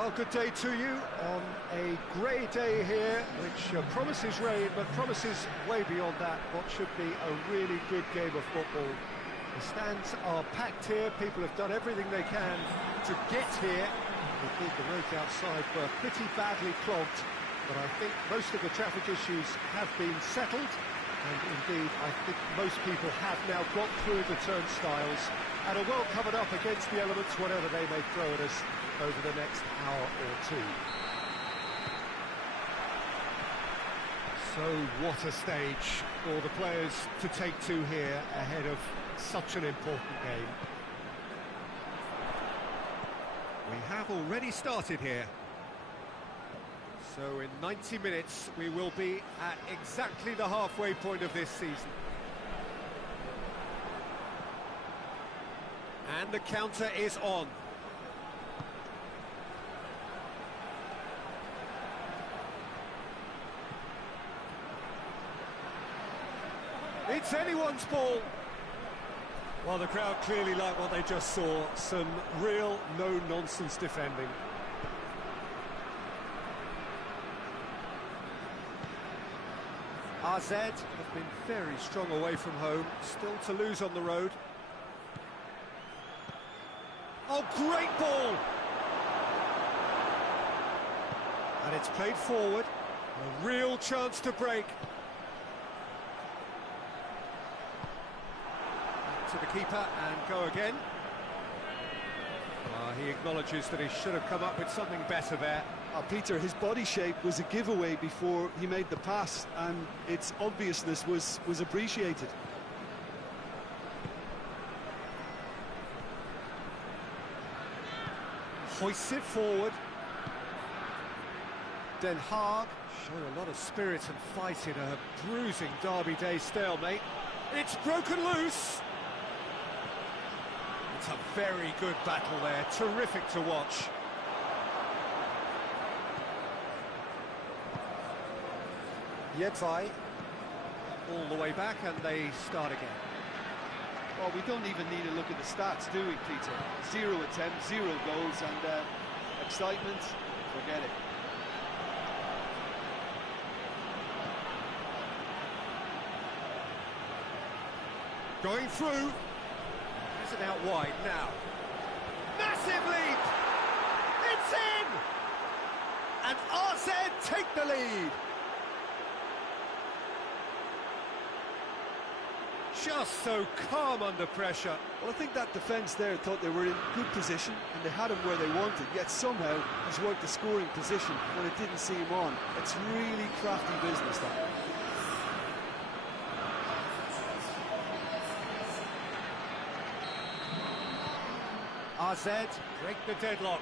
Well, good day to you on a grey day here, which promises rain, but promises way beyond that what should be a really good game of football. The stands are packed here, people have done everything they can to get here. Indeed, the roads outside were pretty badly clogged, but I think most of the traffic issues have been settled, and indeed, I think most people have now got through the turnstiles and are well covered up against the elements, whatever they may throw at us over the next hour or two. So what a stage for the players to take to here ahead of such an important game. We have already started here. So in 90 minutes we will be at exactly the halfway point of this season. And the counter is on. It's anyone's ball. Well, the crowd clearly like what they just saw. Some real no-nonsense defending. AZ have been very strong away from home. Still to lose on the road. Oh, great ball! And it's played forward. A real chance to break. To the keeper and go again. He acknowledges that he should have come up with something better there. Peter, his body shape was a giveaway before he made the pass, and its obviousness was appreciated. Hoists it forward. Den Haag showing a lot of spirit and fight in a bruising Derby Day stalemate. It's broken loose. It's a very good battle there, terrific to watch. Yedvai, all the way back, and they start again. Well, we don't even need to look at the stats, do we, Peter? 0 attempts, 0 goals, and excitement, forget it. Going through. Is it out wide now? Massive leap! It's in! And AZ take the lead. Just so calm under pressure. Well, I think that defence there thought they were in good position and they had him where they wanted, yet somehow he's worked the scoring position when it didn't see him on. It's really crafty business, that. AZ break the deadlock.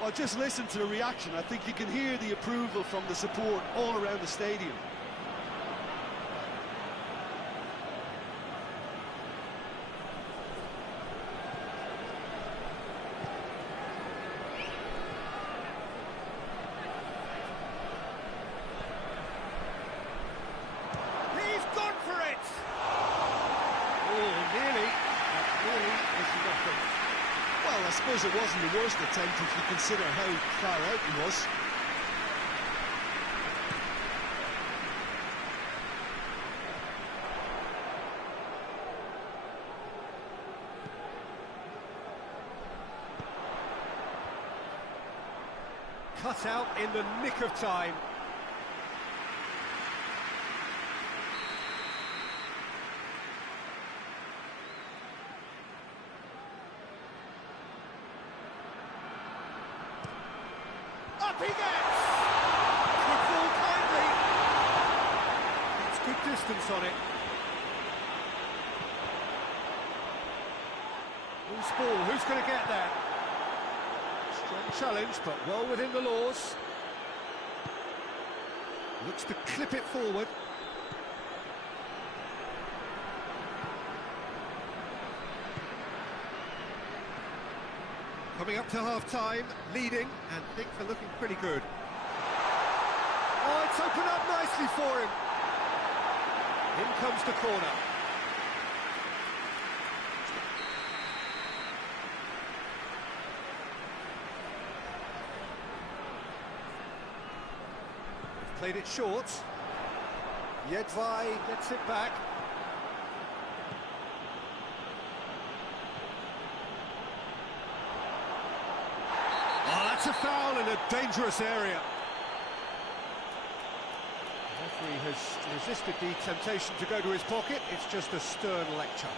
Well, just listen to the reaction. I think you can hear the approval from the support all around the stadium. He's gone for it! Oh, nearly. That nearly is nothing. Well, I suppose it wasn't the worst attempt if you consider how far out he was. Cut out in the nick of time. Up he gets! Good ball kindly. It's good distance on it. Who's ball? Who's going to get there? Strong challenge, but well within the laws. Looks to clip it forward. Coming up to half-time, leading, and things are looking pretty good. Oh, it's opened up nicely for him. In comes the corner. Played it short. Jedvaj gets it back. Oh, that's a foul in a dangerous area. The referee has resisted the temptation to go to his pocket. It's just a stern lecture.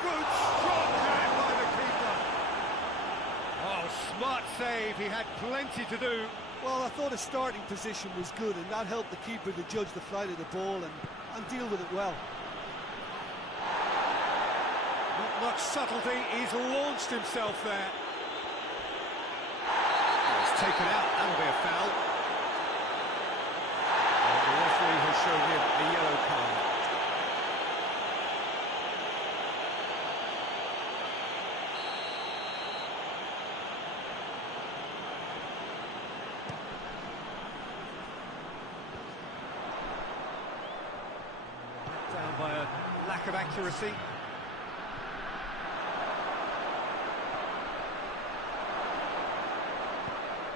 Good strong hand by the keeper. Oh, smart save. He had plenty to do. Well, I thought his starting position was good, and that helped the keeper to judge the flight of the ball and deal with it well. Not much subtlety, he's launched himself there. Oh, it's taken out, that'll be a foul. And the referee has shown him a yellow card. Down by a lack of accuracy.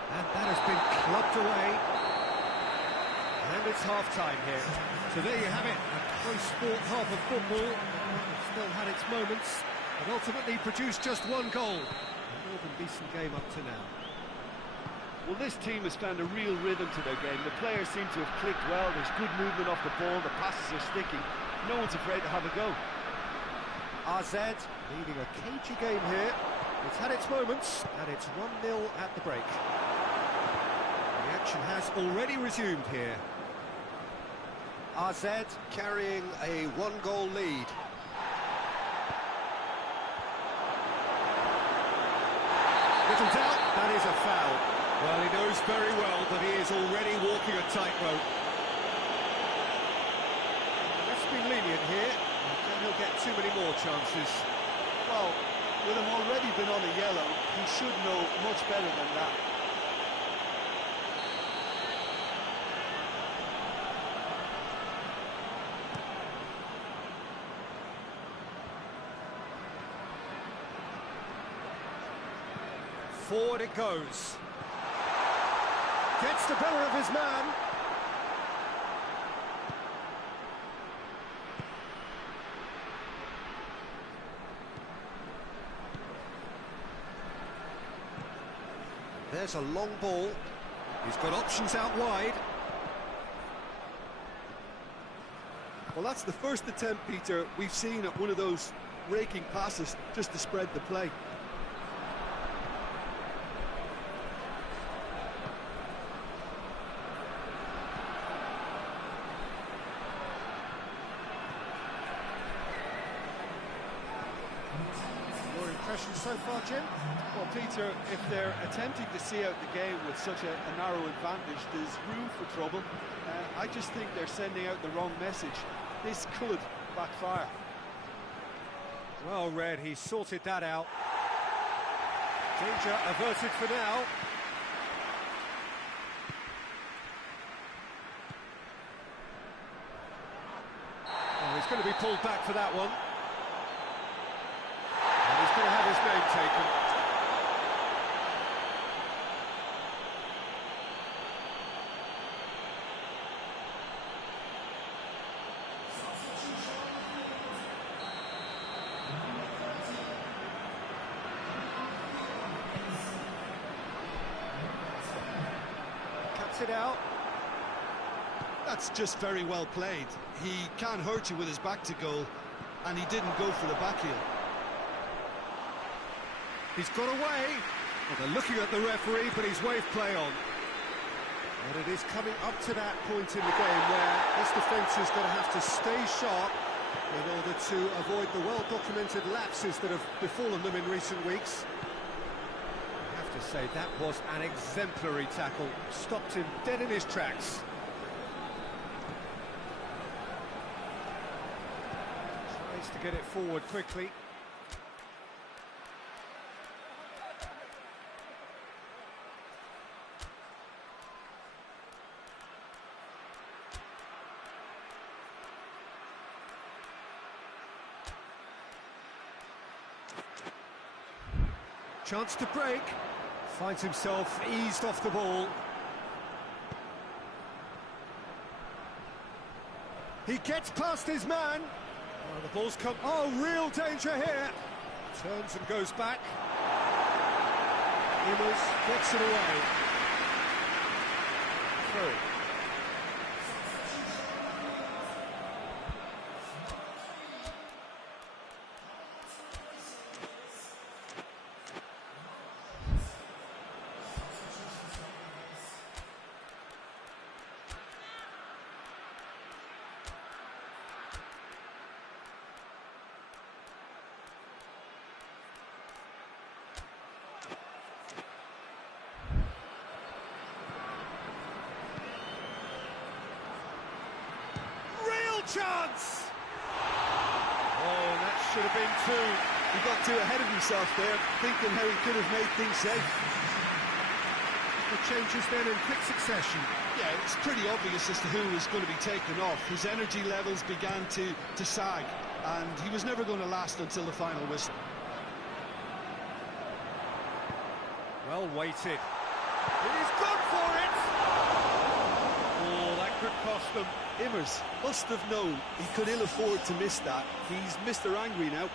And that has been clubbed away. And it's half-time here. So there you have it, a close sport half of football. It's still had its moments, but ultimately produced just one goal. A more than decent game up to now. Well, this team has found a real rhythm to their game. The players seem to have clicked well. There's good movement off the ball. The passes are sticking. No one's afraid to have a go. AZ leading a cagey game here. It's had its moments, and it's 1-0 at the break. The action has already resumed here. AZ carrying a one-goal lead. Little doubt, that is a foul. Well, he knows very well that he is already walking a tightrope. Let's be lenient here, and then he'll get too many more chances. Well, with him already been on a yellow, he should know much better than that. Forward it goes. Gets the better of his man. There's a long ball. He's got options out wide. Well, that's the first attempt, Peter, we've seen at one of those raking passes just to spread the play. Your impression so far, Jim? Well, Peter, if they're attempting to see out the game with such a narrow advantage, there's room for trouble. I just think they're sending out the wrong message. This could backfire. Well read, he sorted that out. Danger averted for now. Oh, he's going to be pulled back for that one. And he's going to have his name taken. Cuts it out. That's just very well played. He can't hurt you with his back to goal, and he didn't go for the back heel. He's got away. Well, they're looking at the referee, but he's waved play on. And it is coming up to that point in the game where this defence is going to have to stay sharp in order to avoid the well-documented lapses that have befallen them in recent weeks. I have to say, that was an exemplary tackle. Stopped him dead in his tracks. Tries to get it forward quickly. Chance to break. Finds himself eased off the ball. He gets past his man. Oh, the ball's come. Oh, real danger here. Turns and goes back. Immers gets it away. Through. Chance! Oh, that should have been two. He got too ahead of himself there, thinking how he could have made things safe. The changes then in quick succession. Yeah, it's pretty obvious as to who was going to be taken off. His energy levels began to sag, and he was never going to last until the final whistle. Well weighted. He's gone for it! Oh, that could cost them. Immers must have known he could ill afford to miss that. He's Mr. Angry now.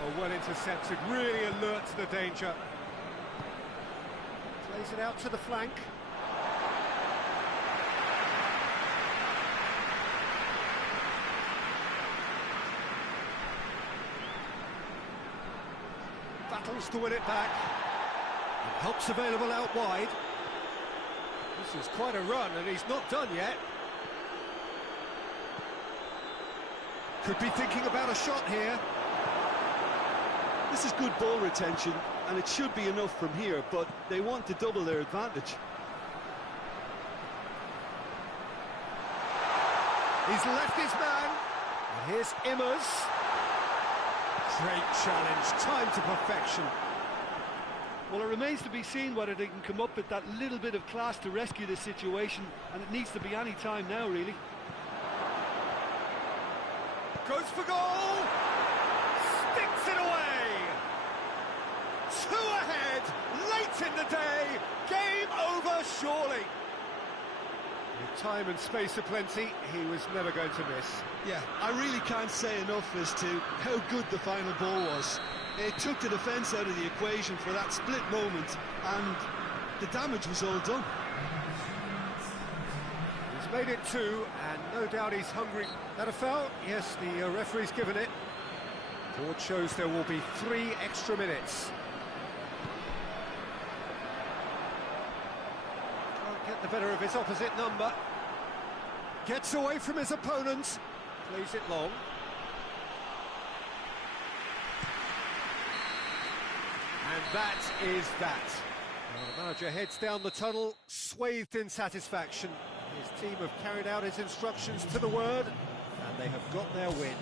Oh, well intercepted, really alert to the danger. Plays it out to the flank. Battles to win it back. And help's available out wide. This is quite a run, and he's not done yet. Could be thinking about a shot here. This is good ball retention, and it should be enough from here, but they want to double their advantage. He's left his man. And here's Immers. Great challenge, time to perfection. Well, it remains to be seen whether they can come up with that little bit of class to rescue this situation, and it needs to be any time now, really. Goes for goal! Sticks it away! Two ahead, late in the day, game over surely. With time and space aplenty, he was never going to miss. Yeah, I really can't say enough as to how good the final ball was. It took the defence out of the equation for that split moment, and the damage was all done. He's made it two, and no doubt he's hungry. That a foul? Yes, the referee's given it. Board shows there will be 3 extra minutes. Can't get the better of his opposite number. Gets away from his opponents. Plays it long. And that is that. Well, the manager heads down the tunnel, swathed in satisfaction. His team have carried out his instructions to the word, and they have got their win.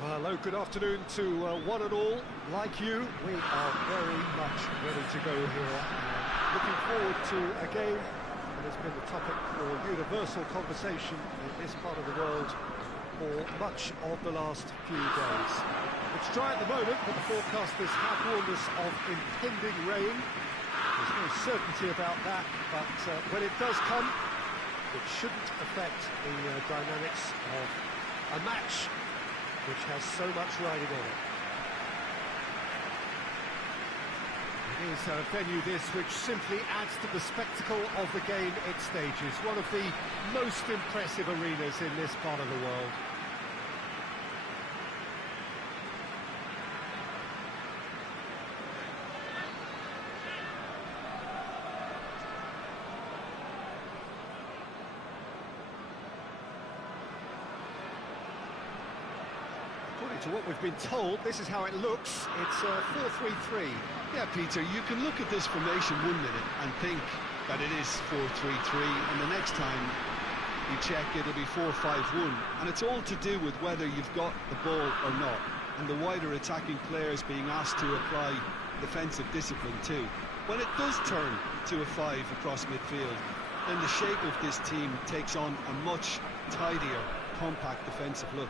Hello, good afternoon to one and all. Like you, we are very much ready to go here. Looking forward to a game that has been the topic for universal conversation in this part of the world for much of the last few days. It's dry at the moment, but the forecasters have warned us of impending rain. There's no certainty about that, but when it does come, it shouldn't affect the dynamics of a match which has so much riding on it. It is a venue this which simply adds to the spectacle of the game it stages. One of the most impressive arenas in this part of the world. According to what we've been told, this is how it looks. It's 4-3-3. Yeah, Peter, you can look at this formation 1 minute and think that it is 4-3-3, and the next time you check it'll be 4-5-1, and it's all to do with whether you've got the ball or not, and the wider attacking players being asked to apply defensive discipline too. When it does turn to a 5 across midfield, then the shape of this team takes on a much tidier, compact defensive look.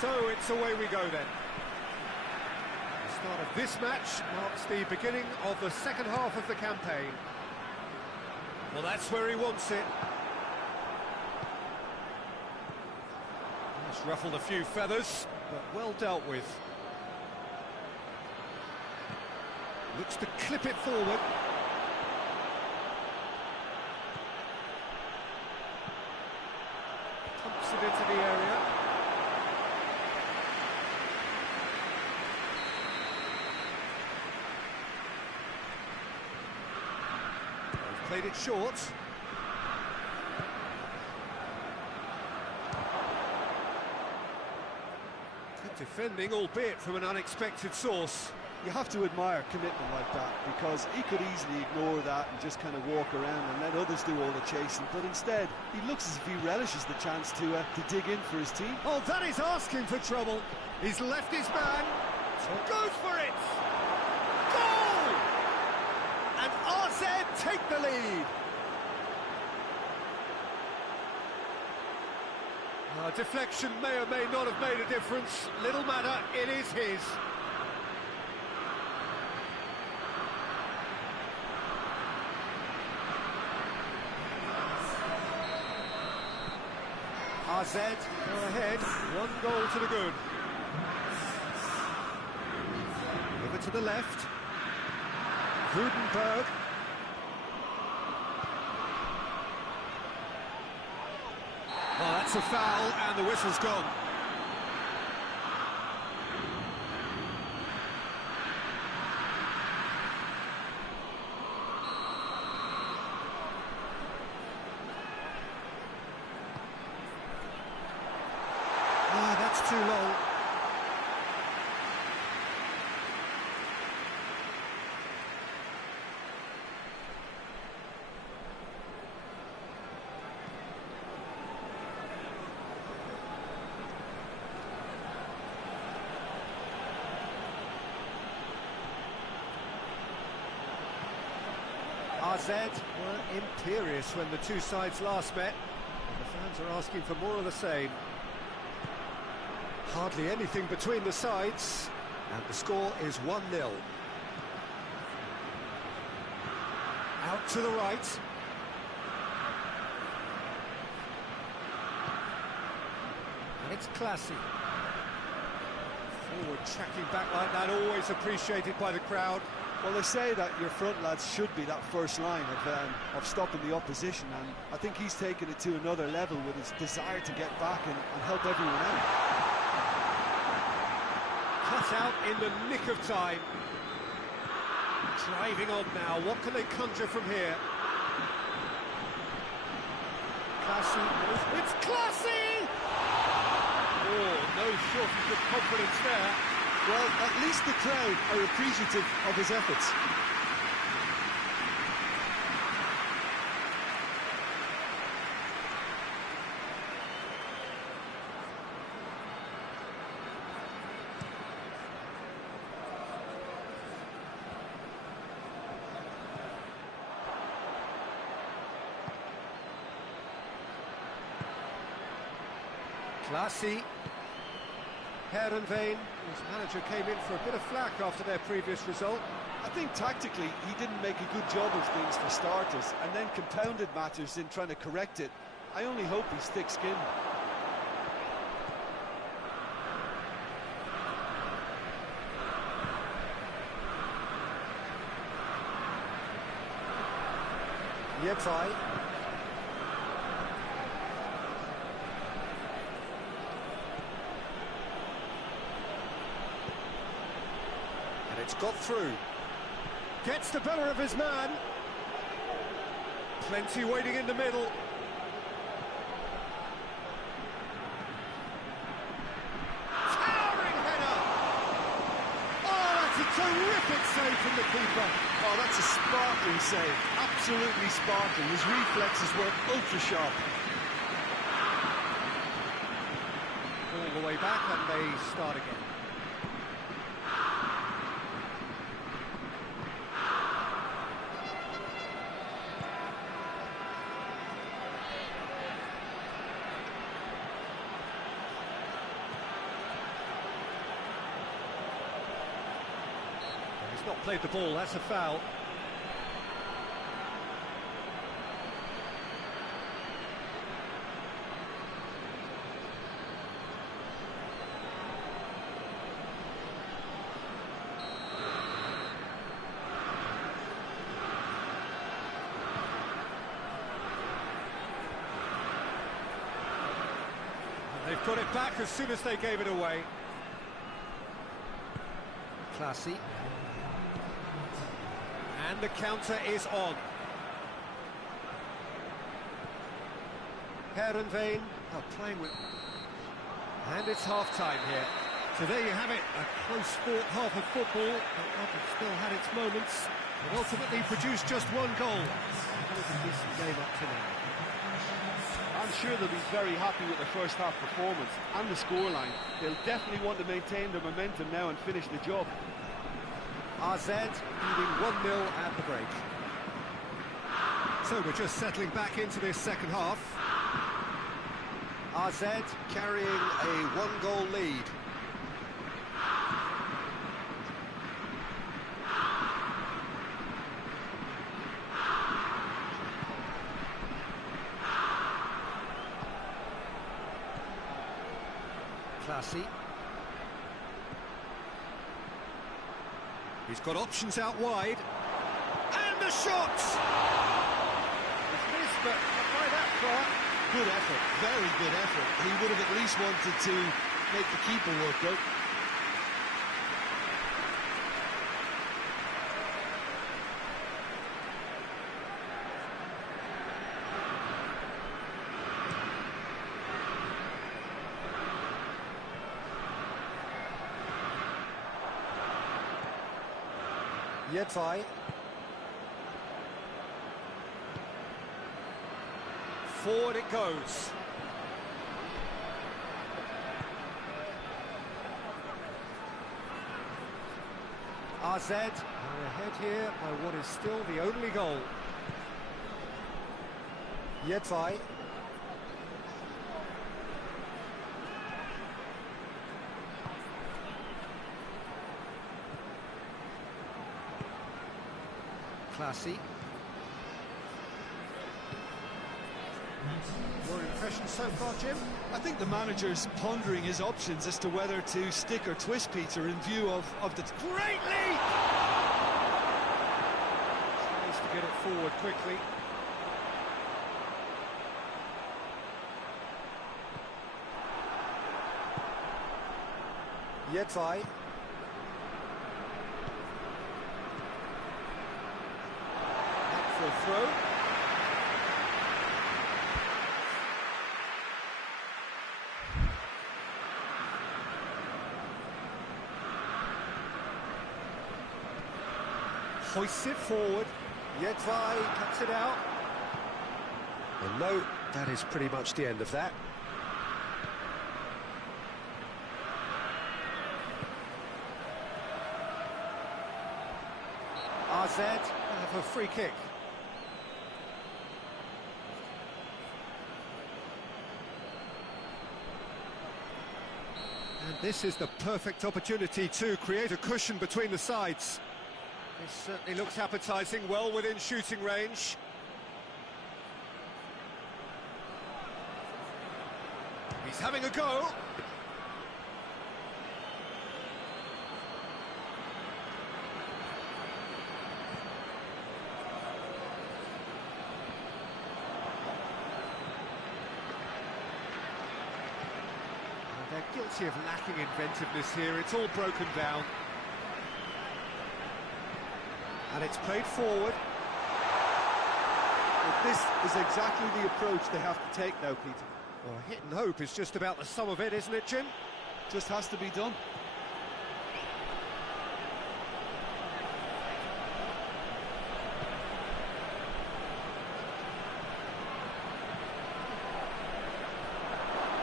So it's away we go then. The start of this match marks the beginning of the second half of the campaign. Well, that's where he wants it. It's ruffled a few feathers, but well dealt with. Looks to clip it forward. Pumps it into the area. Played it short. Good defending, albeit from an unexpected source. You have to admire commitment like that, because he could easily ignore that and just kind of walk around and let others do all the chasing, but instead he looks as if he relishes the chance to dig in for his team. Oh, that is asking for trouble. He's left his man, goes for it! Goal! And RZ take the lead. Deflection may or may not have made a difference. Little matter, it is his. RZ go ahead, 1 goal to the good. Over to the left. Vudenberg. Oh, that's a foul, and the whistle's gone. Ah, that's too long. RZ were imperious when the two sides last met, and the fans are asking for more of the same. Hardly anything between the sides, and the score is 1-0. Out to the right. And it's classy. Forward tracking back like that, always appreciated by the crowd. Well, they say that your front lads should be that first line of stopping the opposition, and I think he's taken it to another level with his desire to get back and help everyone out. Cut out in the nick of time. Driving on now, what can they conjure from here? Classy, it's classy! Oh, no shortage of confidence there. Well, at least the crowd are appreciative of his efforts. Classy. Heerenveen, whose manager came in for a bit of flack after their previous result. I think tactically he didn't make a good job of things for starters, and then compounded matters in trying to correct it. I only hope he's thick-skinned. Yepfai. It's got through. Gets the better of his man. Plenty waiting in the middle. Towering header! Oh, that's a terrific save from the keeper. Oh, that's a sparkling save. Absolutely sparkling. His reflexes were ultra-sharp. All the way back and they start again. He's not played the ball, that's a foul. And they've put it back as soon as they gave it away. Classy. And the counter is on. Heerenveen are playing with... And it's half-time here. So there you have it, a close-fought half of football, but it still had its moments, but ultimately produced just one goal. That was a decent game up to now. I'm sure they'll be very happy with the first half performance and the scoreline. They'll definitely want to maintain their momentum now and finish the job. AZ leading 1-0 at the break. So we're just settling back into this second half. AZ carrying a one-goal lead. Classy. He's got options out wide. And the shot! It's missed, but not by that far. Good effort, very good effort. He would have at least wanted to make the keeper work out. Yepfai. Forward it goes. AZ are ahead here by what is still the only goal. Yepfai. Classy. Your impression so far, Jim? I think the manager's pondering his options as to whether to stick or twist Peter in view of the great lead! Tries to get it forward quickly. Yepfai. For a throw. Hoists it forward. Yedvai cuts it out. And no, that is pretty much the end of that. RZ have a free kick. And this is the perfect opportunity to create a cushion between the sides. This certainly looks appetising, well within shooting range. He's having a go. They're guilty of lacking inventiveness here. It's all broken down. And it's played forward. But this is exactly the approach they have to take now, Peter. Well, hit and hope is just about the sum of it, isn't it, Jim? Just has to be done.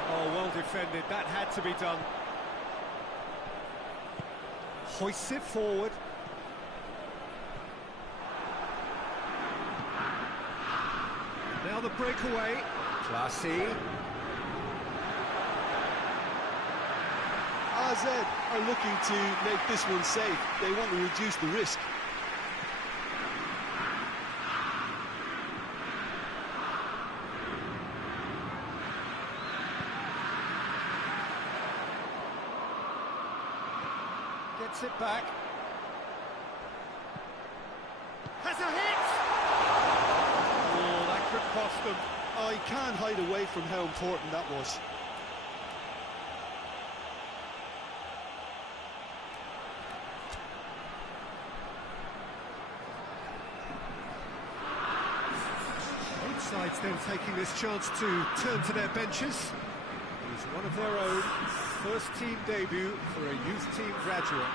Oh, well defended. That had to be done. Hoists it forward. Now the breakaway. Classy. AZ are looking to make this one safe. They want to reduce the risk. Gets it back. Has a hit! Oh, that could cost them. I can't hide away from how important that was. Both sides then taking this chance to turn to their benches. He's one of their own. First team debut for a youth team graduate.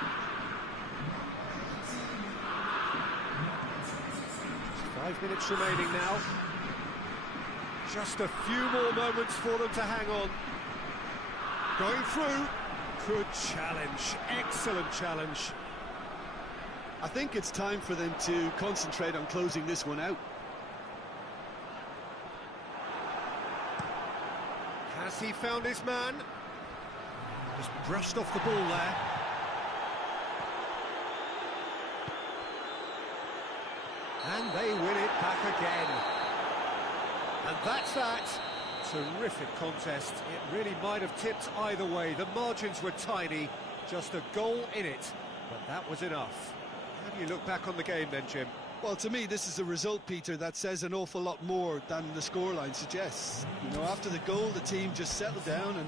Just 5 minutes remaining now. Just a few more moments for them to hang on. Going through. Good challenge. Excellent challenge. I think it's time for them to concentrate on closing this one out. Has he found his man? Just brushed off the ball there. And they win it back again. And that's that. Terrific contest. It really might have tipped either way. The margins were tiny, just a goal in it. But that was enough. How do you look back on the game then, Jim? Well, to me, this is a result, Peter, that says an awful lot more than the scoreline suggests. You know, after the goal, the team just settled down and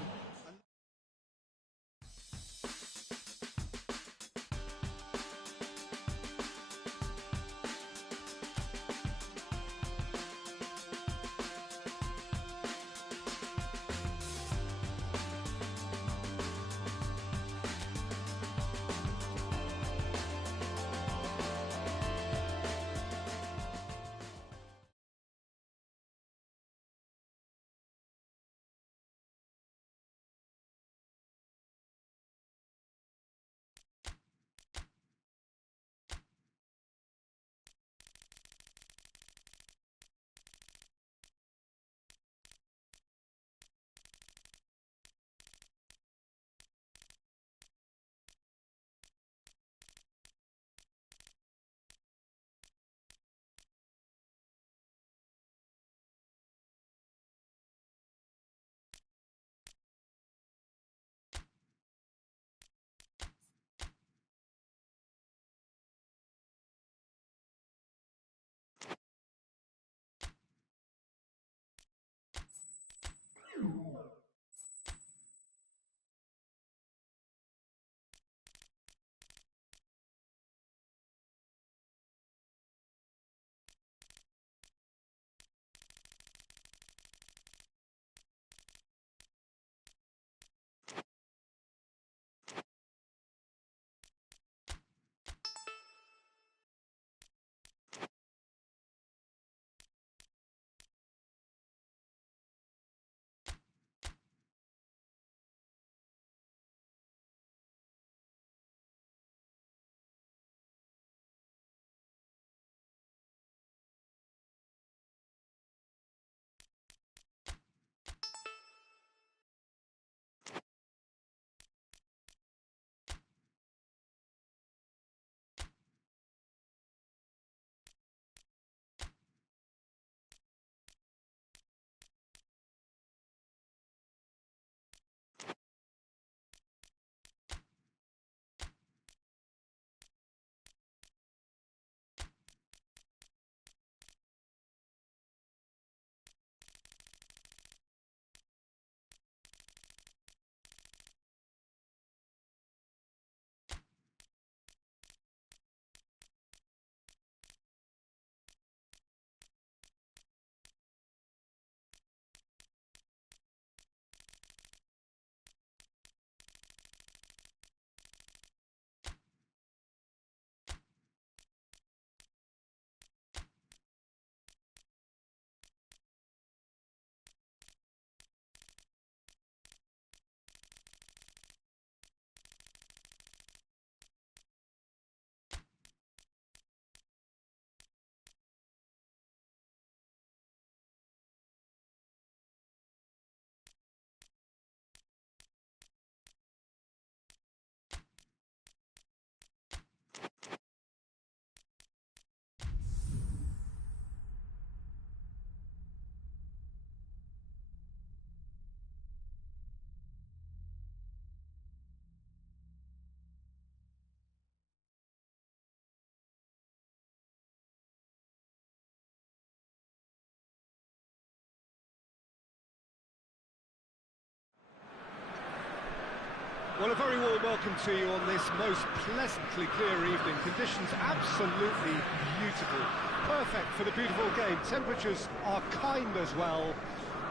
Well, a very warm welcome to you on this most pleasantly clear evening. Conditions absolutely beautiful. Perfect for the beautiful game. Temperatures are kind as well.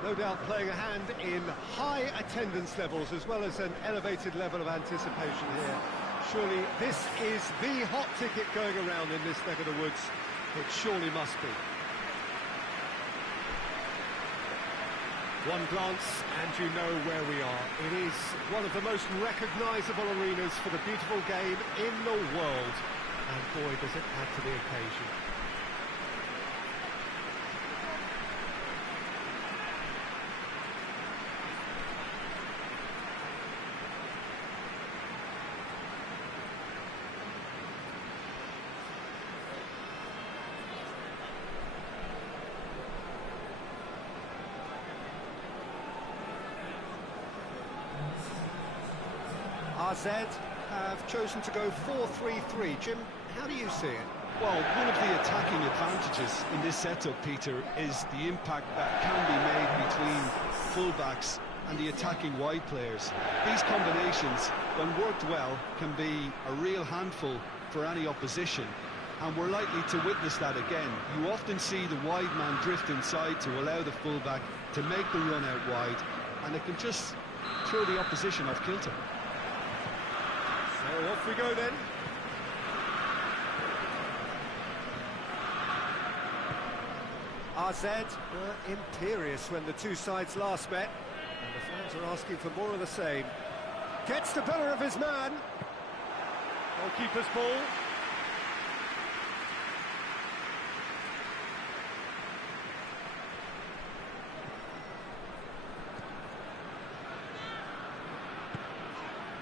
No doubt playing a hand in high attendance levels as well as an elevated level of anticipation here. Surely this is the hot ticket going around in this neck of the woods. It surely must be. One glance and you know where we are. It is one of the most recognisable arenas for the beautiful game in the world. And boy, does it add to the occasion. AZ have chosen to go 4-3-3. Jim, how do you see it? Well, one of the attacking advantages in this setup, Peter, is the impact that can be made between fullbacks and the attacking wide players. These combinations, when worked well, can be a real handful for any opposition, and we're likely to witness that again. You often see the wide man drift inside to allow the fullback to make the run out wide, and it can just throw the opposition off kilter. So off we go then. AZ were imperious when the two sides last met, and the fans are asking for more of the same. Gets the better of his man. Goalkeeper's ball.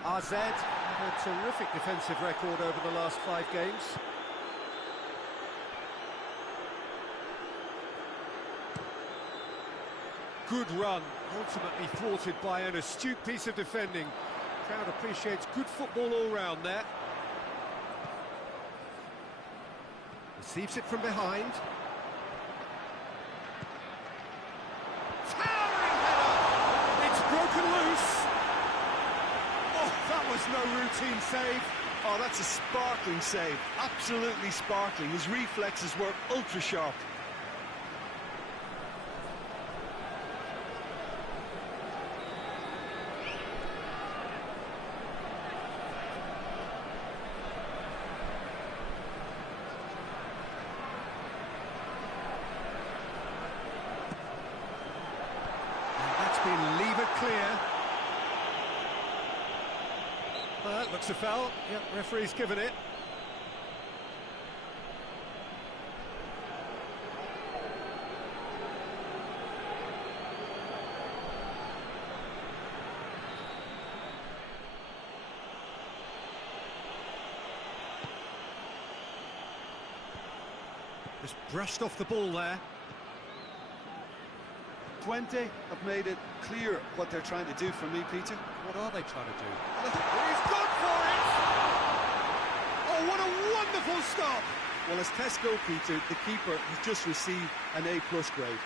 AZ have a terrific defensive record over the last 5 games. Good run, ultimately thwarted by an astute piece of defending. Crowd appreciates good football all round there. Receives it from behind. Towering header! It's broken loose. Oh, that was no routine save. Oh, that's a sparkling save. Absolutely sparkling. His reflexes were ultra sharp. Been levered clear. That looks a foul. Yep, referee's given it. Just brushed off the ball there. 20 have made it clear what they're trying to do for me, Peter. What are they trying to do? He's gone for it! Oh, what a wonderful stop! Well, as tests go, Peter, the keeper has just received an A+ grade.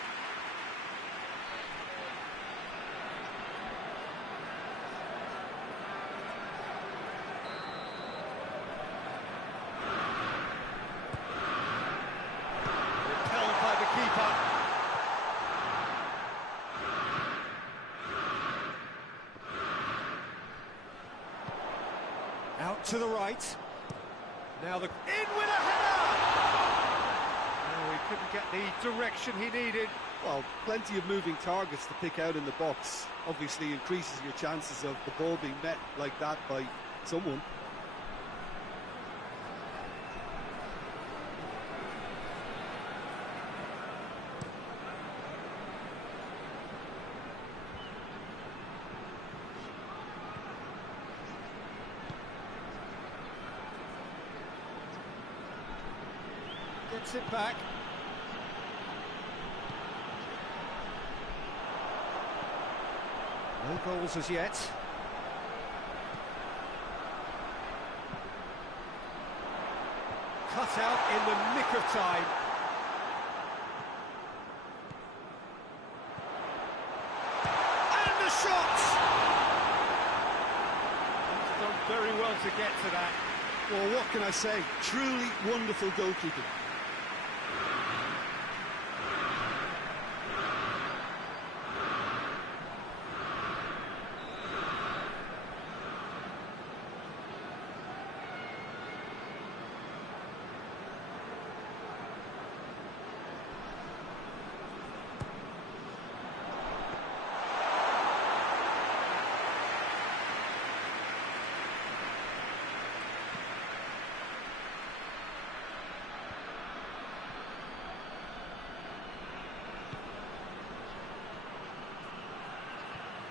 Repelled by the keeper. Out to the right. Now the... in with a header! Oh, he couldn't get the direction he needed. Well, plenty of moving targets to pick out in the box. Obviously increases your chances of the ball being met like that by someone. Gets it back. No goals as yet. Cut out in the nick of time. And the shot! very well to get to that. Well, what can I say? Truly wonderful goalkeeping.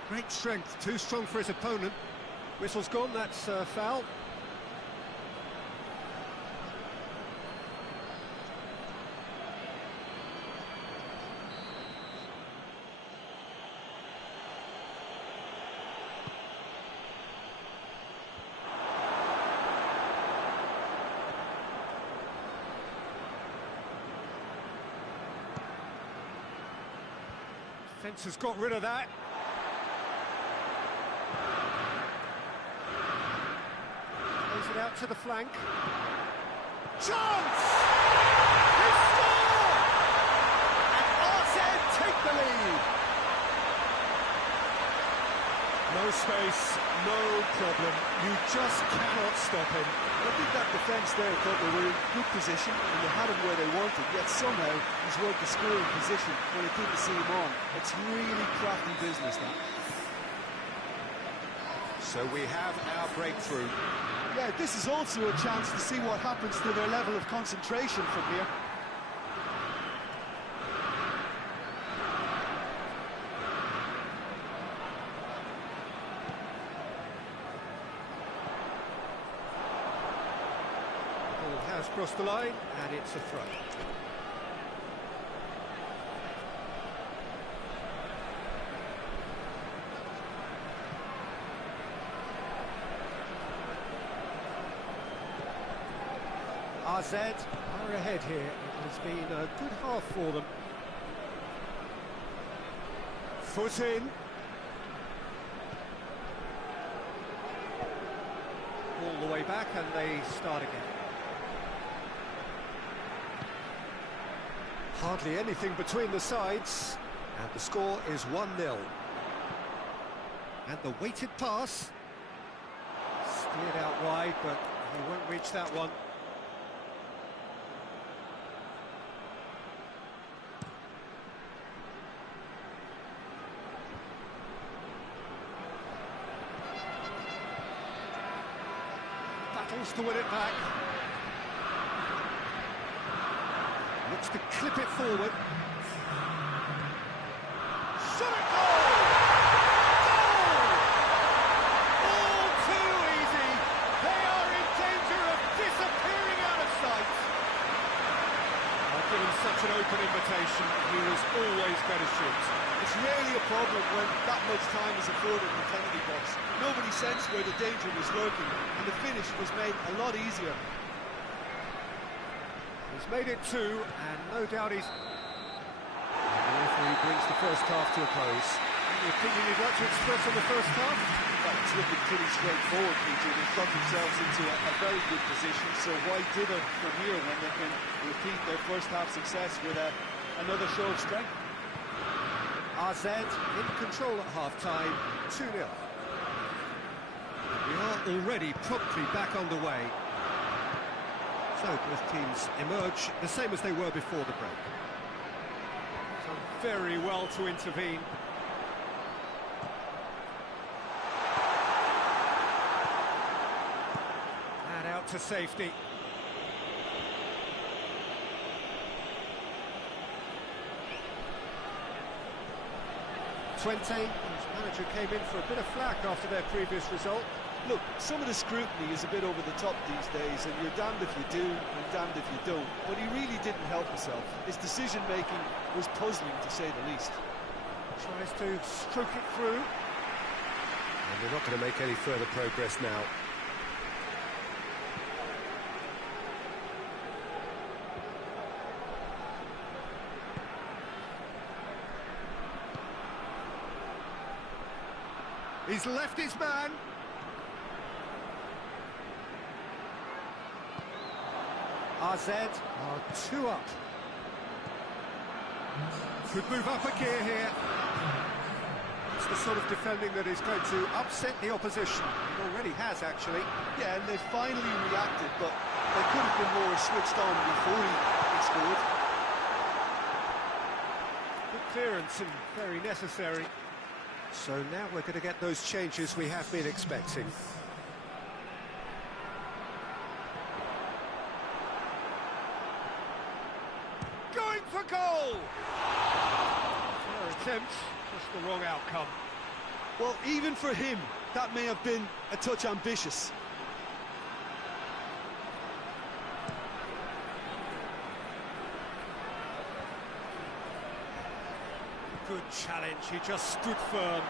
Great strength, too strong for his opponent. Whistle's gone, that's foul. Defence has got rid of that. Plays it out to the flank. Chance! They score! And Arsene take the lead. No space, no problem. You just cannot stop him. I think that defence there thought they were in good position and they had him where they wanted, yet somehow he's worked the scoring position when they couldn't see him on. It's really crafty business, that. So we have our breakthrough. Yeah, this is also a chance to see what happens to their level of concentration from here. Ball has crossed the line, and it's a throw. AZ are ahead here. It has been a good half for them. Foot in. All the way back, and they start again. Hardly anything between the sides, and the score is 1-0. And the weighted pass. Steered out wide, but he won't reach that one. Battles to win it back. Looks to clip it forward. Shot it, goal! Goal! All too easy. They are in danger of disappearing out of sight. I've given such an open invitation. He was always better shoot. It's rarely a problem when that much time is afforded in the penalty box. Nobody sensed where the danger was lurking, and the finish was made a lot easier. He's made it two, and no doubt he's... And the referee brings the first half to a close. Any opinion you'd like to express on the first half? Well, it's looking pretty straightforward, Peter. They've got themselves into a very good position, so why dither from here when they can repeat their first half success with another show of strength? AZ in control at half-time, 2-0. We are already promptly back underway. So both teams emerge the same as they were before the break. Done very well to intervene. And out to safety. Twente, whose manager came in for a bit of flack after their previous result. Look, some of the scrutiny is a bit over the top these days, and you're damned if you do and damned if you don't. But he really didn't help himself. His decision-making was puzzling, to say the least. Tries to stroke it through. And they're not going to make any further progress now. He's left his man. RZ are 2 up. Could move up a gear here. It's the sort of defending that is going to upset the opposition. It already has, actually. Yeah, and they finally reacted, but they could have been more switched on before he scored. Good clearance and very necessary. So now we're going to get those changes we have been expecting. Going for goal! Fair attempt, just the wrong outcome. Well, even for him, that may have been a touch ambitious. Good challenge, he just stood firm.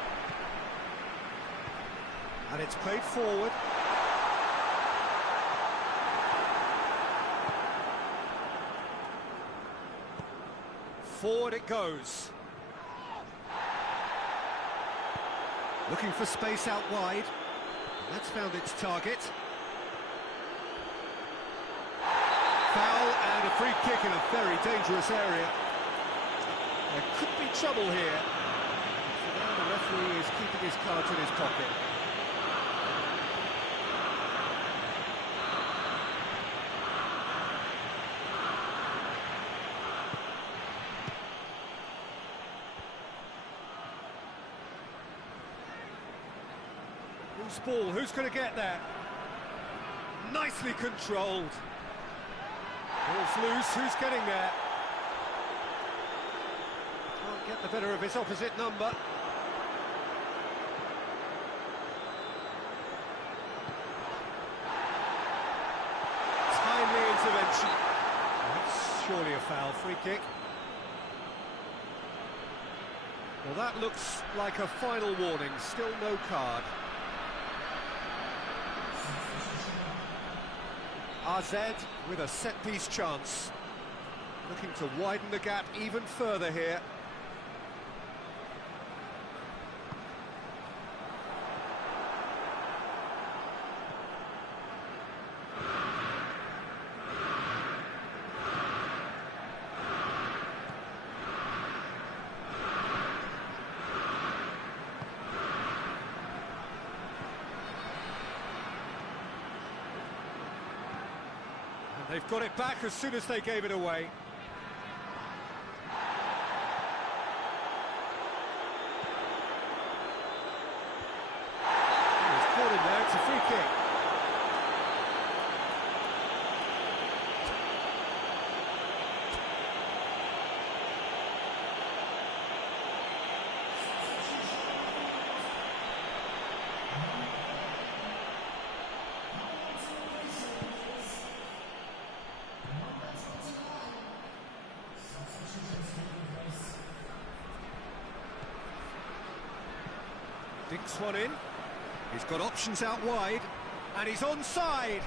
And it's played forward. Forward it goes. Looking for space out wide. That's found its target. Foul and a free kick in a very dangerous area. There could be trouble here. So now the referee is keeping his cards in his pocket. Loose ball, who's going to get there? Nicely controlled. Ball's loose, who's getting there? Can't get the better of his opposite number. Timely intervention. That's surely a foul, free kick. Well, that looks like a final warning, still no card. RZ with a set-piece chance. Looking to widen the gap even further here. They've got it back as soon as they gave it away. He's caught him there, it's a free kick. Dinks one in. He's got options out wide, and he's onside.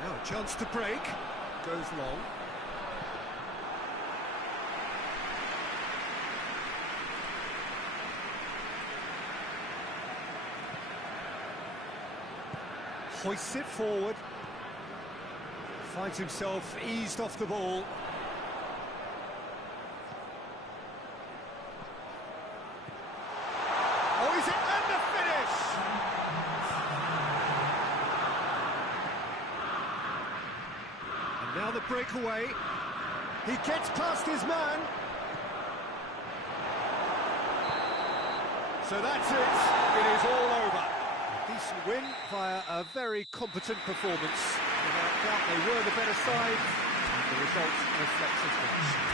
Now a chance to break. Goes long. Hoists it forward. Finds himself eased off the ball. Oh, is it? And the finish! And now the breakaway. He gets past his man. So that's it. It is all over. A decent win via a very competent performance. Without doubt, they were the better side, and the result reflects as much.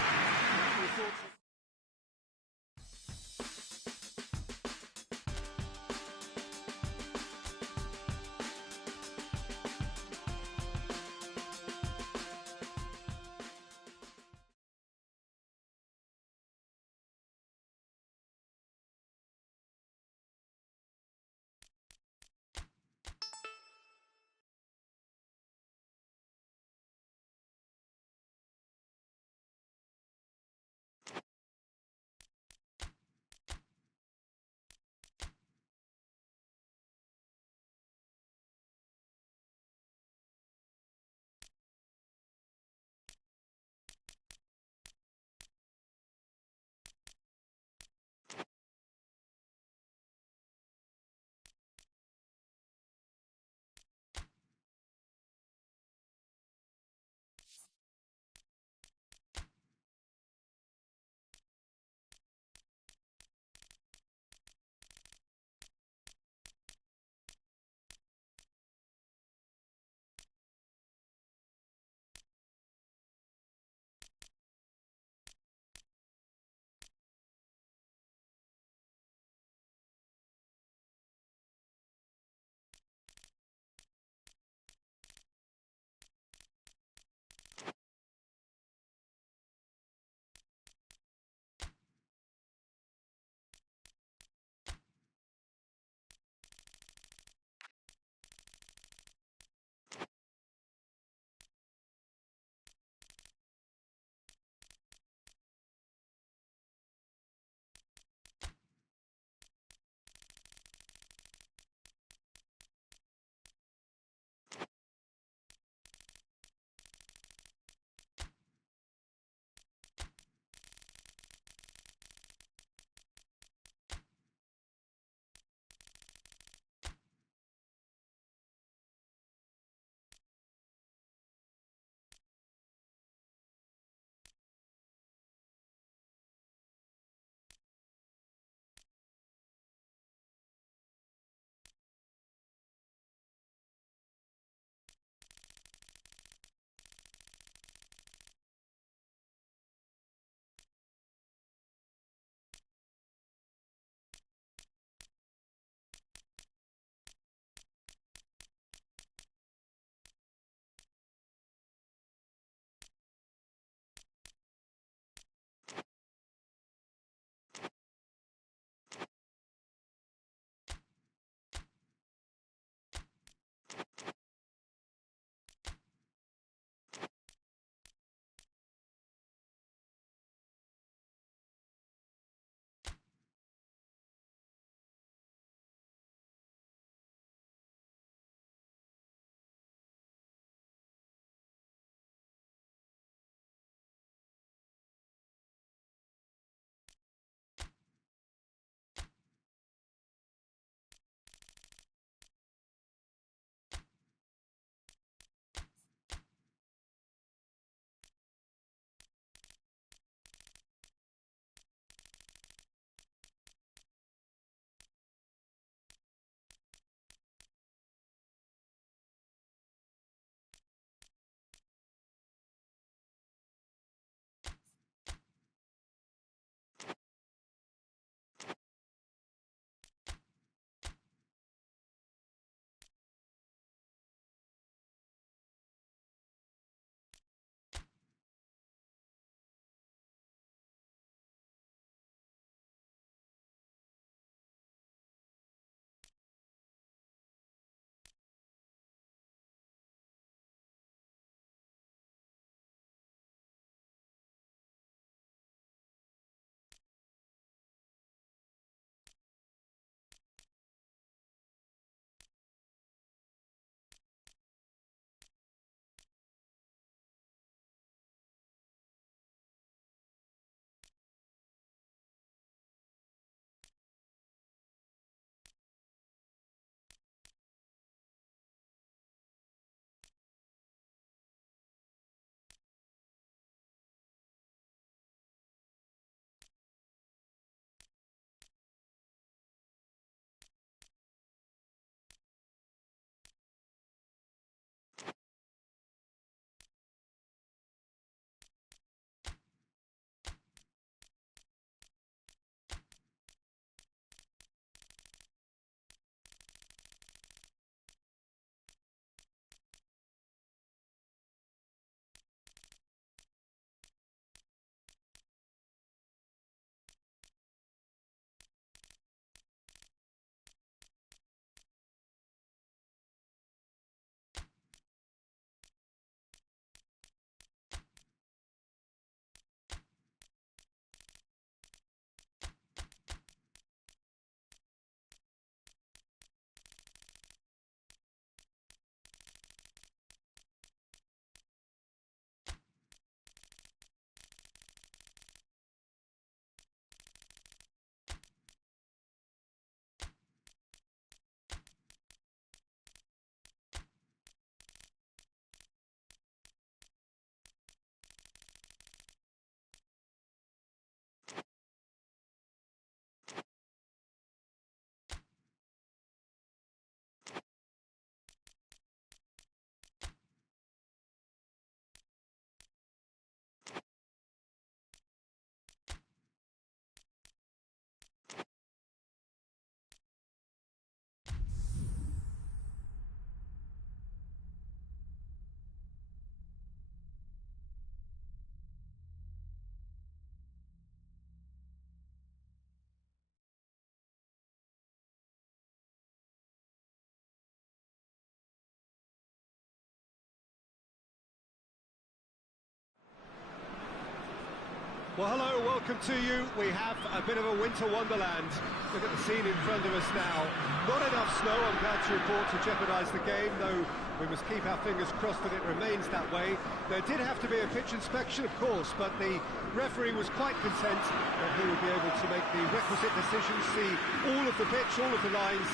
Well, hello, welcome to you. We have a bit of a winter wonderland. Look at the scene in front of us now. Not enough snow, I'm glad to report, to jeopardise the game, though we must keep our fingers crossed that it remains that way. There did have to be a pitch inspection, of course, but the referee was quite content that he would be able to make the requisite decisions, see all of the pitch, all of the lines,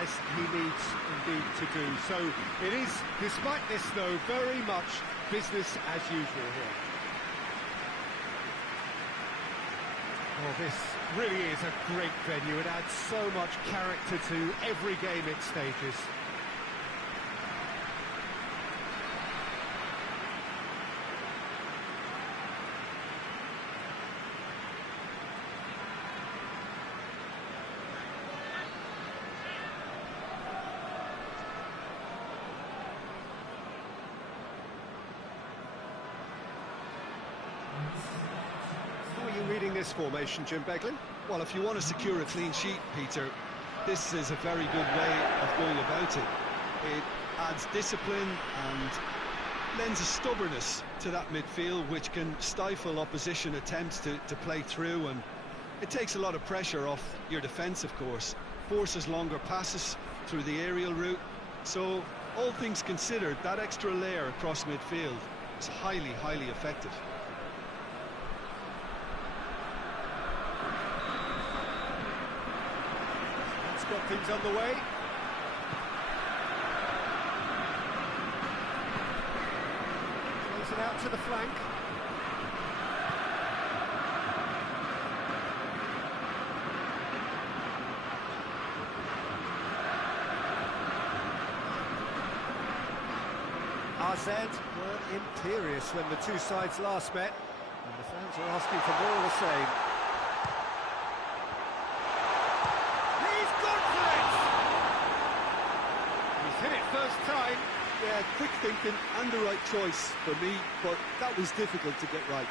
as he needs indeed to do. So it is, despite this snow, very much business as usual here. Well, this really is a great venue. It adds so much character to every game it stages. Reading this formation, Jim Beglin? Well, if you want to secure a clean sheet, Peter, this is a very good way of going about it. It adds discipline and lends a stubbornness to that midfield, which can stifle opposition attempts to play through, and it takes a lot of pressure off your defence, of course. Forces longer passes through the aerial route. So, all things considered, that extra layer across midfield is highly, highly effective. Got things underway. Plays it out to the flank. AZ were imperious when the two sides last met, and the fans are asking for more of the same. Hit it first time. Yeah, quick thinking and the right choice for me, but that was difficult to get right.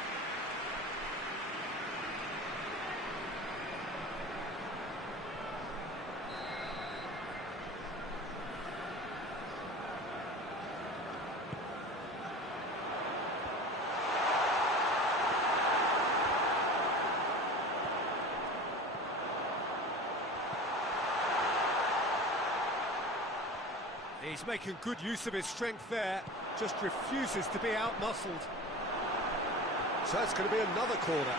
He's making good use of his strength there, just refuses to be out-muscled. So it's going to be another corner.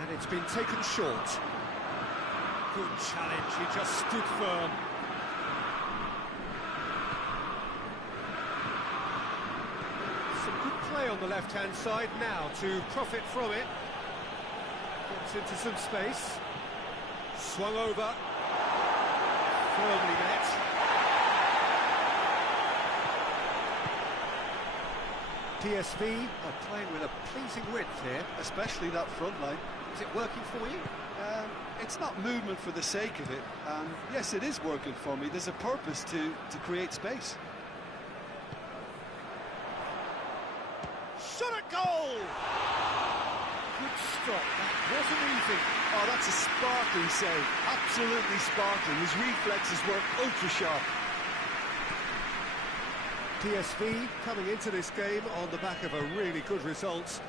And it's been taken short. Good challenge, he just stood firm. Some good play on the left-hand side now to profit from it. Gets into some space. Swung over. Firmly met. PSV are playing with a pleasing width here. Especially that front line. Is it working for you? It's not movement for the sake of it, and yes, it is working for me. There's a purpose to create space. Shot at goal! Good stop, that wasn't easy. Oh, that's a sparkling save, absolutely sparkling. His reflexes work ultra-sharp. PSV coming into this game on the back of a really good result,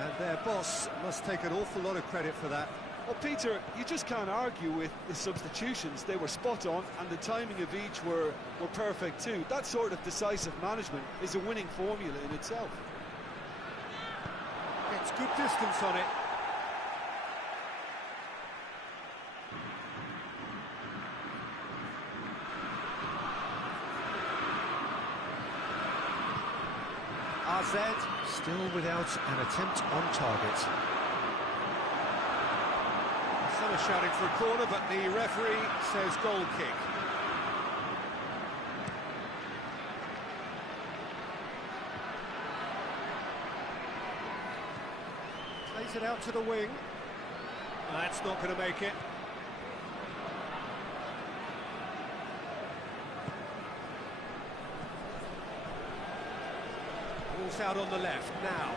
and their boss must take an awful lot of credit for that. Well, Peter, you just can't argue with the substitutions. They were spot on, and the timing of each were perfect too. That sort of decisive management is a winning formula in itself. Gets good distance on it. AZ still without an attempt on target. Some are shouting for a corner, but the referee says goal kick. Plays it out to the wing. That's not going to make it. Ball's out on the left now.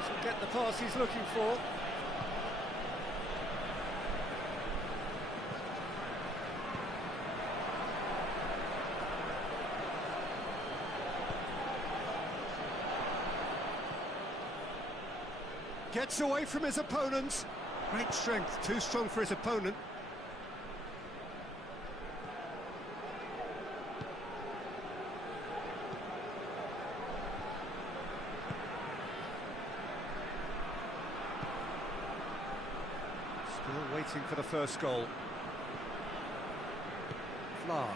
Doesn't get the pass he's looking for. Gets away from his opponent. Great strength, too strong for his opponent. Still waiting for the first goal. Flower.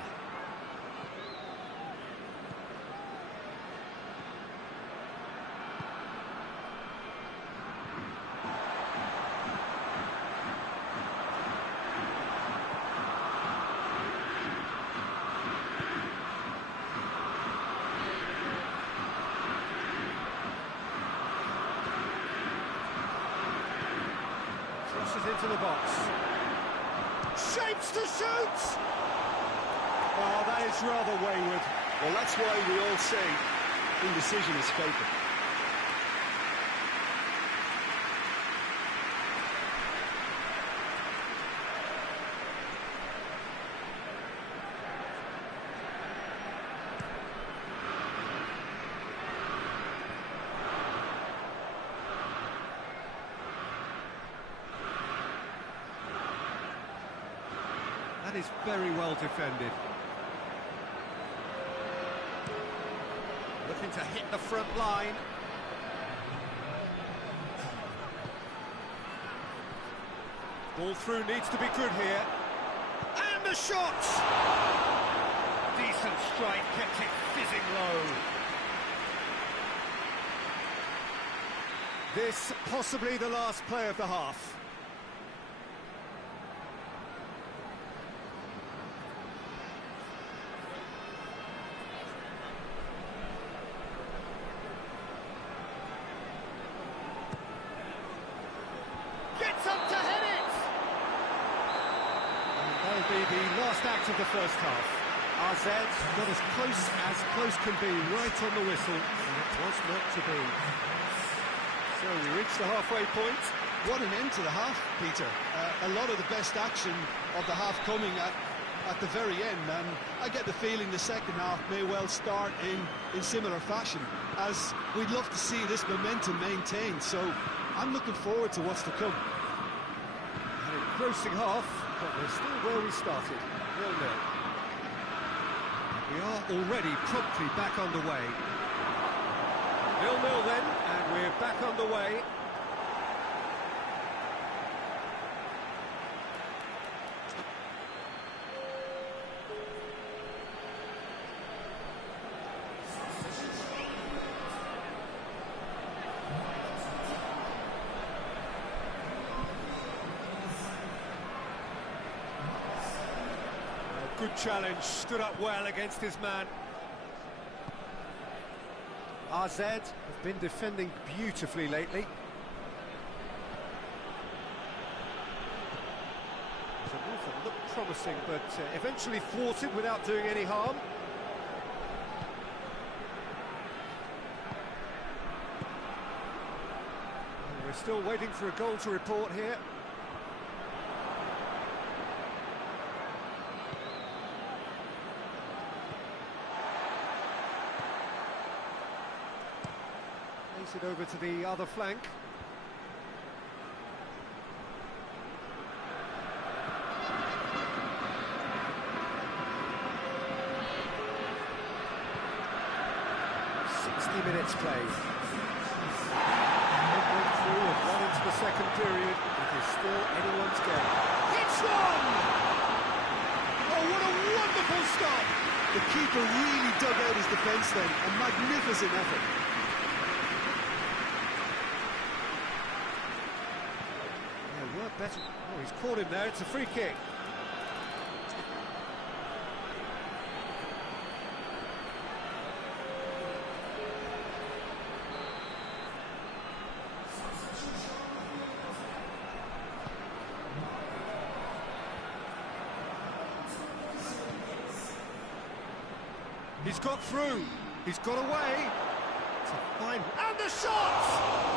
Crosses into the box. Shapes to shoot! Oh, that is rather wayward. Well, that's why we all say indecision is fatal. That is very well defended. Looking to hit the front line. Ball through needs to be good here. And the shot! Decent strike, kept it fizzing low. This possibly the last play of the half. Up to head it! And that'll be the last act of the first half. RZ got as close can be, right on the whistle, and it was not to be. So we reach the halfway point. What an end to the half, Peter. A lot of the best action of the half coming at the very end, and I get the feeling the second half may well start in similar fashion, as we'd love to see this momentum maintained, so I'm looking forward to what's to come. Engrossing half, but we're still where we started, 0-0. We are already promptly back underway. 0-0 then, and we're back underway. Good challenge, stood up well against his man. RZ have been defending beautifully lately. There's a move that looked promising, but eventually thwarted without doing any harm. And we're still waiting for a goal to report here. It over to the other flank. Minutes played. Midway through and one into the second period. It is still anyone's game. It's one! Oh, what a wonderful stop! The keeper really dug out his defence then. A magnificent effort. Better. Oh, he's caught him there. It's a free kick. He's got through. He's got away. It's a fine. And the shot!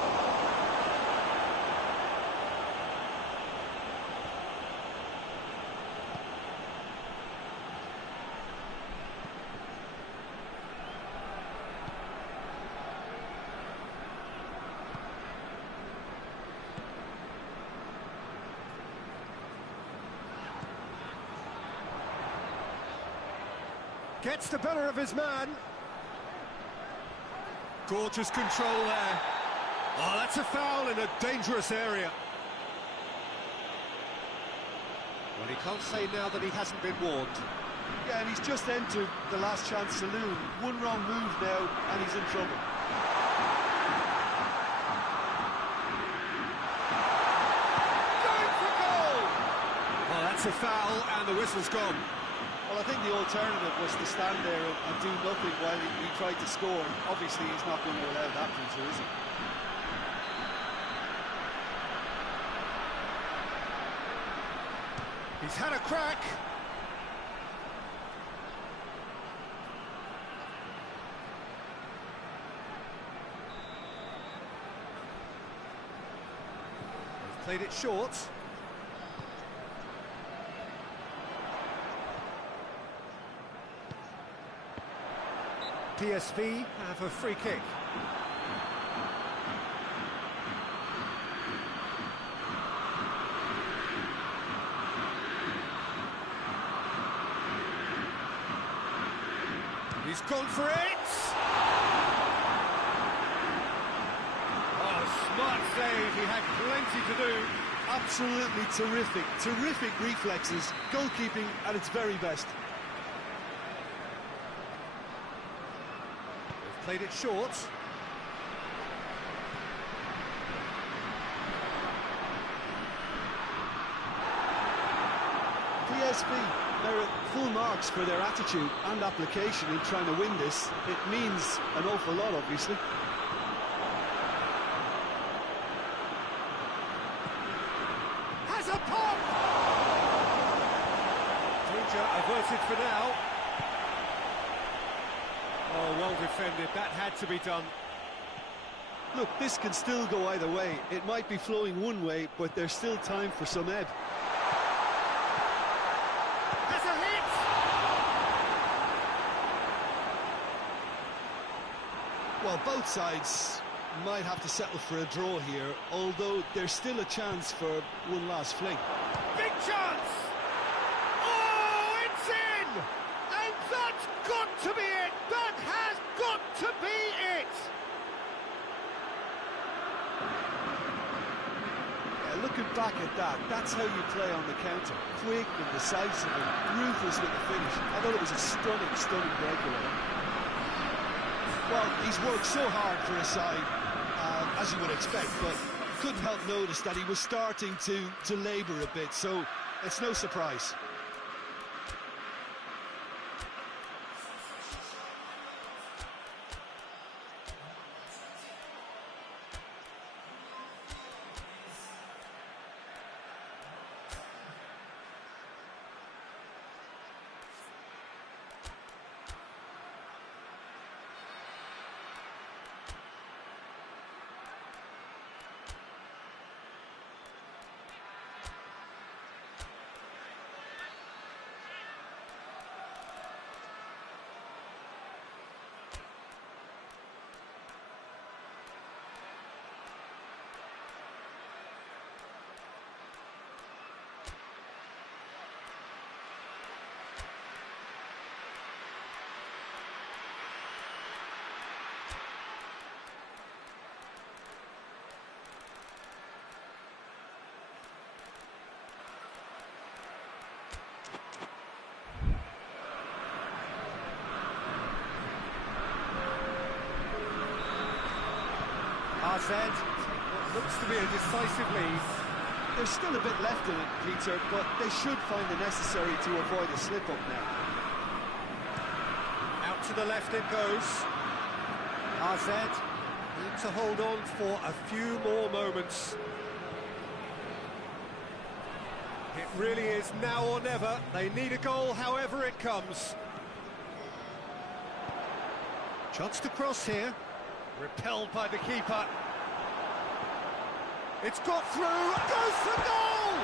Gets the better of his man. Gorgeous control there. Oh, that's a foul in a dangerous area. Well, he can't say now that he hasn't been warned. Yeah, and he's just entered the last chance saloon. One wrong move now, and he's in trouble. Going for goal! Oh, that's a foul, and the whistle's gone. Well, I think the alternative was to stand there and do nothing while he tried to score. Obviously, he's not going to allow that feature, is he? He's had a crack. They've played it short. PSV have a free kick. He's gone for it! Oh, smart save, he had plenty to do. Absolutely terrific reflexes, goalkeeping at its very best. They've played it short. PSV, they're full marks for their attitude and application in trying to win this. It means an awful lot, obviously. Has a pop! Danger averted for now. Oh, well defended, that had to be done. Look, this can still go either way. It might be flowing one way, but there's still time for some ebb. Has a hit! Well, both sides might have to settle for a draw here, although there's still a chance for one last fling. Big chance! Oh, it's in! And that's got to be it! That has got to be it! Yeah, looking back at that, that's how you play on the counter. Quick and decisive and ruthless with the finish. I thought it was a stunning breakaway. Well, he's worked so hard for his side, as you would expect, but couldn't help notice that he was starting to labour a bit, so it's no surprise. RZ, what looks to be a decisive lead. There's still a bit left in it, Peter, but they should find the necessary to avoid a slip-up now. Out to the left it goes. RZ need to hold on for a few more moments. It really is now or never. They need a goal however it comes. Chance to cross here. Repelled by the keeper. It's got through, goes for goal!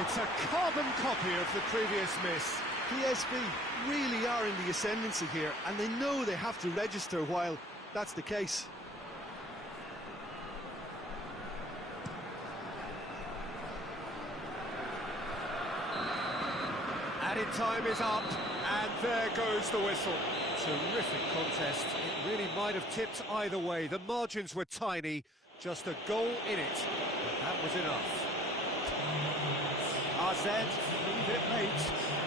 It's a carbon copy of the previous miss. PSV really are in the ascendancy here, and they know they have to register while that's the case. Added time is up, And there goes the whistle. Terrific contest. It really might have tipped either way. The margins were tiny, just a goal in it. But that was enough. AZ, a bit late.